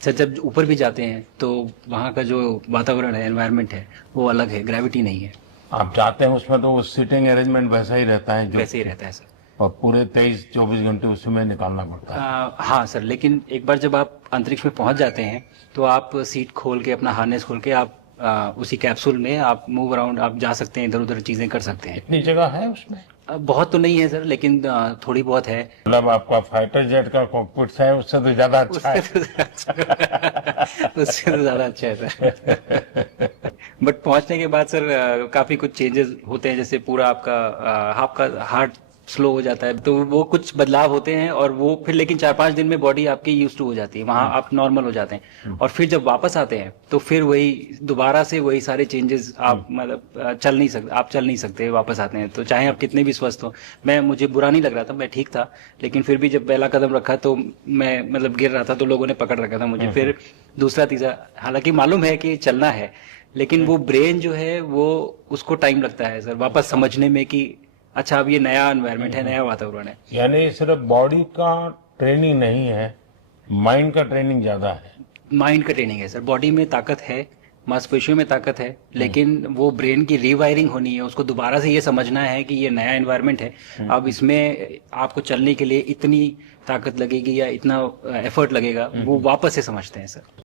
Sir जब ऊपर भी जाते हैं तो वहाँ का जो वातावरण है, एनवायरनमेंट है, वो अलग है, ग्रेविटी नहीं है। आप जाते हैं उसमें तो वो सीटिंग अरेंजमेंट वैसा ही रहता है जो, वैसे ही रहता है सर। और पूरे 23-24 घंटे उसमें निकालना पड़ता है। हाँ सर, लेकिन एक बार जब आप अंतरिक्ष में पहुंच जाते हैं तो आप सीट खोल के, अपना हार्नेस खोल के, आप उसी कैप्सूल में आप मूव अराउंड, आप जा सकते हैं, इधर उधर चीजें कर सकते हैं। इतनी जगह है उसमें? बहुत तो नहीं है सर, लेकिन थोड़ी बहुत है। मतलब आपका फाइटर जेट का कॉकपिट है उससे तो ज्यादा अच्छा उससे है। तो उससे तो ज्यादा अच्छा है सर। बट पहुंचने के बाद सर काफी कुछ चेंजेस होते हैं, जैसे पूरा आपका हार्ट स्लो हो जाता है, तो वो कुछ बदलाव होते हैं, और वो फिर लेकिन 4-5 दिन में बॉडी आपकी यूज टू हो जाती है, वहां आप नॉर्मल हो जाते हैं। और फिर जब वापस आते हैं तो फिर वही दोबारा से वही सारे चेंजेस, आप मतलब चल नहीं सकते वापस आते हैं, तो चाहे आप कितने भी स्वस्थ हो। मुझे बुरा नहीं लग रहा था, मैं ठीक था, लेकिन फिर भी जब पहला कदम रखा तो मैं मतलब गिर रहा था, तो लोगों ने पकड़ रखा था मुझे। फिर दूसरा तीसरा, हालांकि मालूम है कि चलना है, लेकिन वो ब्रेन जो है वो, उसको टाइम लगता है सर वापस समझने में कि अच्छा अब ये नया एनवायरनमेंट है, नया वातावरण है। यानी सिर्फ बॉडी का ट्रेनिंग नहीं है, माइंड का ट्रेनिंग ज्यादा है। माइंड का ट्रेनिंग है सर, बॉडी में ताकत है, मांसपेशियों में ताकत है, लेकिन वो ब्रेन की रीवायरिंग होनी है, उसको दोबारा से ये समझना है कि ये नया एनवायरनमेंट है। अब इसमें आपको चलने के लिए इतनी ताकत लगेगी या इतना एफर्ट लगेगा, वो वापस से समझते हैं सर।